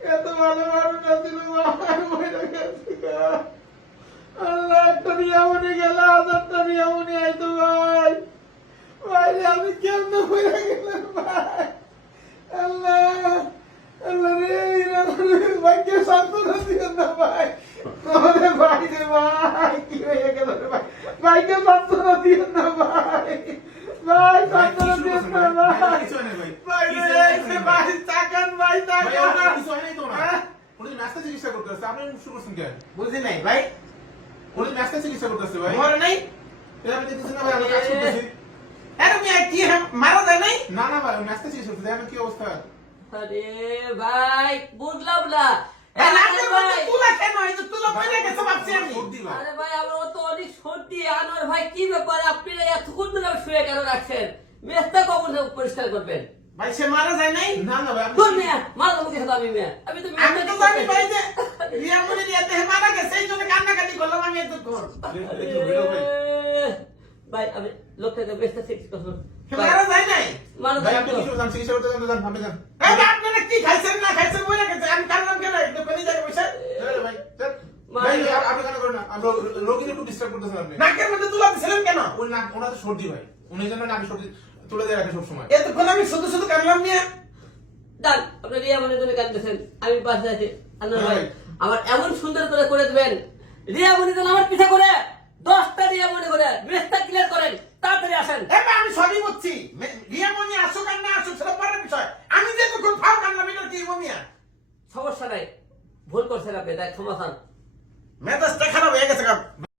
এত ভালো মানুষ আছিল মামার মরে গেছে আল্লাহ, একটা নিয়ামনে গেল, হাজারটা নিয়ামনে আইতো ভাই। ভাই, আমি কেমন মরে গেলাম ভাই? আল্লাহ আল্লাহ রে ভাগ্যে সান্ত্বনা দিও না ভাই। তোরে ভাই রে ভাই, কি হয়ে গেল রে ভাই? ভাগ্যে সান্ত্বনা দিও না ভাই। ভাই, সান্ত্বনা করতেছে আপনি শুরু করছেন কেন? বুঝি নাই ভাই। উনি ম্যাচটা চিকিৎসা করতেছে ভাই। মরে নাই? এটা আমি দেখতেছি না ভাই আমরা কাজ করতেছি। আরে মিয়া কি মারা যায় নাই? না না ভাই ম্যাচটা চিকিৎসা করতেছে দেখেন কি অবস্থা? আরে ভাই বুঝলাম না। এ, আরে নাকের মধ্যে ভাই, তুলা কেন? এই যে তুলা পড়ে গেছে ভাবছি আমি। সর্দি ভাই। আরে ভাই আমার তো অনেক সর্দি আনোয়ার ভাই কি ব্যাপার? আপনি এতক্ষণ ধরে শুয়ে কেন রাখছেন? মেস্তা কখন পরিষ্কার করবেন? ভাই সে মারা যায় নাই? না না ভাই আমি কোন মেয়া মাথা মুখে খেতে আমি মেয়া? আমি তো আমি তো জানি ভাই যে রিয়া মনে রিয়া দেহে মারা গেছে এই জন্য কান্নাকাটি করলাম আমি একটু হইল ভাই আমি লোকটাকে বেস্তা ঠিক করুন সে মারা যায় নাই? মারা ভাই আপনি তো। কিছু জান চিকিৎসা করতে জান জান আপনি জান এই যে আপনারা কি খাইছেন না খাইছেন বলে গেছে আমি কান্নাম কেন একটু পানি জায়গায় বসে? ভাই ভাই আপনি কেন করেন না? আমরা রোগীর একটু ডিস্টার্ব করতেছেন আপনি। নাকের মধ্যে তুলা দিছিলেন কেন? ওই না ওনার সর্দি ভাই। উনি জন্য নাকি সর্দি তুলে দিয়ে রাখে সবসময়। এতক্ষণ আমি শুধু শুধু কানলাম নিয়ে। ডান আপনার রিয়া মনে করে কাঁদতেছেন। আমি পাশে আছি। আনন্দ ভাই আমার এমন সুন্দর করে করে দেবেন। রিয়া মনে যেন আমার পিঠা করে দশটা রিয়া মনে করে ড্রেসটা ক্লিয়ার করেন তাড়াতাড়ি আসেন। এবার আমি সবই বলছি রিয়া মনে আসুক আর না আসুক সেটা পরের বিষয়। আমি যে তখন ফাও কানলাম এটা কি মমিয়া সমস্যা নাই। ভুল করছেন আপনি তাই ক্ষমা খান মেজাজটা খারাপ হয়ে গেছে